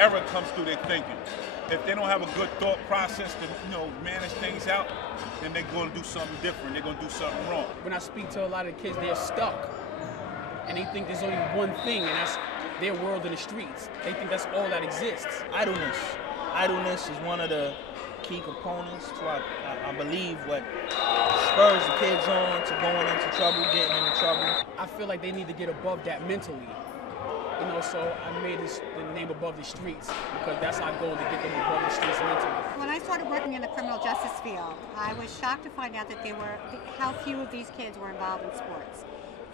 error comes through their thinking. If they don't have a good thought process to, manage things out, then they're going to do something different. They're going to do something wrong. When I speak to a lot of kids, they're stuck. And they think there's only one thing, and that's their world in the streets. They think that's all that exists. Idleness. Idleness is one of the key components to, I believe, what spurs the kids on to going into trouble, getting into trouble. I feel like they need to get above that mentally. So I made the name Above the Streets because that's our goal, to get them above the streets mentally. When I started working in the criminal justice field, I was shocked to find out that how few of these kids were involved in sports,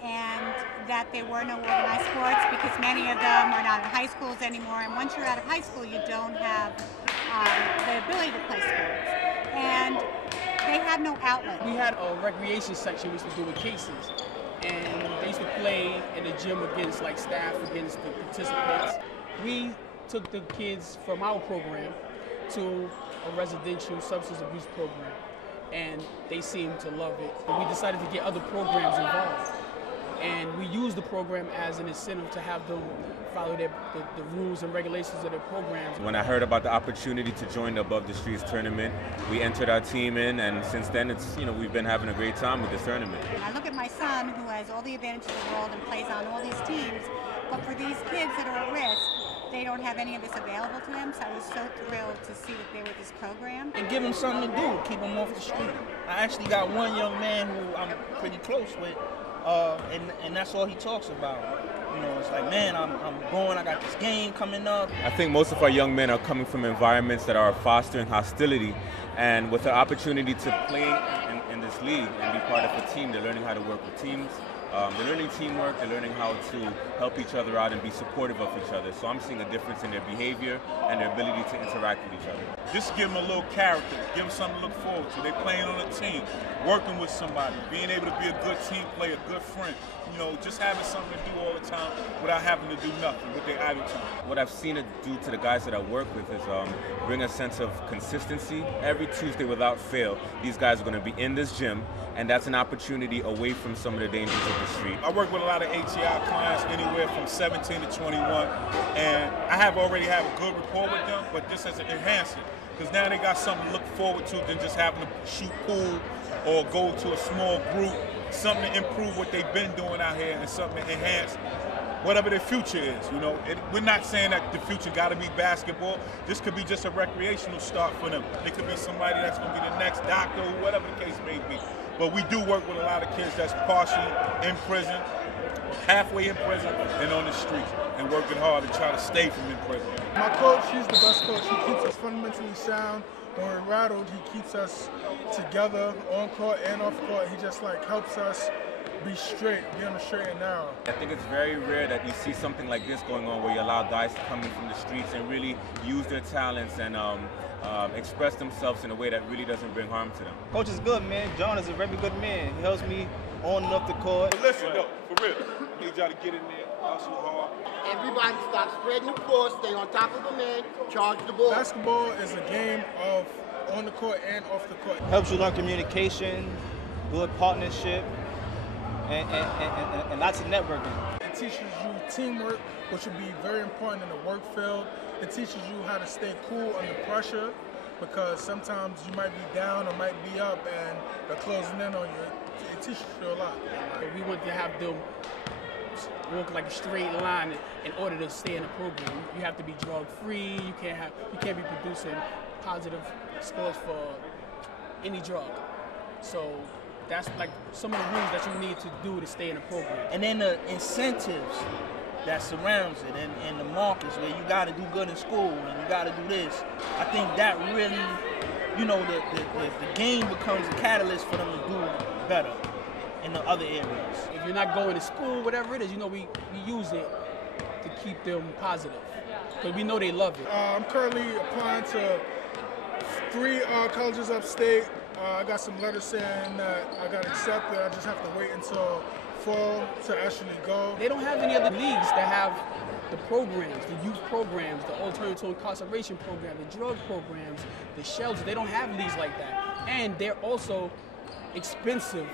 and that there were no organized sports because many of them are not in high schools anymore. And once you're out of high school, you don't have the ability to play sports, and they have no outlet. We had a recreation section we used to do with cases. And they used to play in the gym against staff, against the participants. We took the kids from our program to a residential substance abuse program, and they seemed to love it. We decided to get other programs involved, and we used the program as an incentive to have them follow the rules and regulations of their programs. When I heard about the opportunity to join the Above the Streets tournament, we entered our team in, and since then we've been having a great time with this tournament. I look at my son, who has all the advantages of the world and plays on all these teams, but for these kids that are at risk, they don't have any of this available to them, so I was so thrilled to see that they were this program. And give them something to do, keep them off the street. I actually got one young man who I'm pretty close with, and that's all he talks about. It's like, man, I'm going, I got this game coming up. I think most of our young men are coming from environments that are fostering hostility, and with the opportunity to play in this league and be part of a team, they're learning how to work with teams. They're learning teamwork, they're learning how to help each other out and be supportive of each other. So I'm seeing a difference in their behavior and their ability to interact with each other. Just give them a little character, give them something to look forward to. They're playing on a team, working with somebody, being able to be a good team player, a good friend. Just having something to do all the time without having to do nothing with their idle time. What I've seen it do to the guys that I work with is bring a sense of consistency. Every Tuesday without fail, these guys are going to be in this gym, and that's an opportunity away from some of the dangers of the street. I work with a lot of HEI clients anywhere from 17 to 21, and I already have a good rapport with them, but this has enhanced it, because now they got something to look forward to than just having to shoot pool or go to a small group, something to improve what they've been doing out here and something to enhance whatever their future is. We're not saying that the future got to be basketball. This could be just a recreational start for them. It could be somebody that's going to be the next doctor or whatever the case may be. But we do work with a lot of kids that's partially in prison, halfway in prison, and on the streets, and working hard to try to stay from in prison. My coach, he's the best coach. He keeps us fundamentally sound. When we're rattled, he keeps us together on court and off court. He just helps us be straight, be on the straight and narrow. I think it's very rare that you see something like this going on, where you allow guys to come in from the streets and really use their talents and express themselves in a way that really doesn't bring harm to them. Coach is good, man. John is a very good man. He helps me on and off the court. But listen, though, for real, I need y'all to get in there, hustle hard. Everybody stop spreading the floor, stay on top of the man, charge the ball. Basketball is a game of on the court and off the court. Helps you learn communication, good partnership, and lots of networking. It teaches you teamwork, which will be very important in the work field. It teaches you how to stay cool under pressure, because sometimes you might be down or might be up and they're closing in on you. It teaches you a lot. But we want to have them walk like a straight line in order to stay in the program. You have to be drug free. You can't be producing positive scores for any drug. So that's some of the rules that you need to do to stay in the program. And then the incentives that surrounds it, and the markets where you got to do good in school and you got to do this. I think that really, the game becomes a catalyst for them to do better in the other areas. If you're not going to school, whatever it is, we use it to keep them positive, because we know they love it. I'm currently applying to 3 colleges upstate. I got some letters saying that I got accepted. I just have to wait until fall to actually go. They don't have any other leagues that have the programs, the youth programs, the alternative to incarceration program, the drug programs, the shelters. They don't have leagues like that. And they're also expensive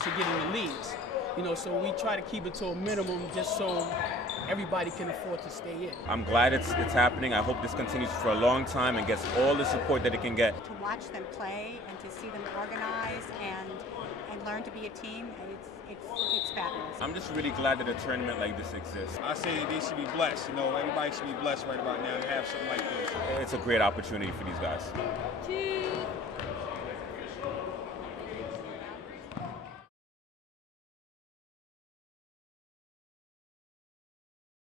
to get in the leagues. You know, so we try to keep it to a minimum just so everybody can afford to stay in. I'm glad it's happening. I hope this continues for a long time and gets all the support that it can get. To watch them play and to see them organize and learn to be a team, it's fabulous. I'm just really glad that a tournament like this exists. I say that they should be blessed. You know, everybody should be blessed right about now to have something like this. It's a great opportunity for these guys. Cheers.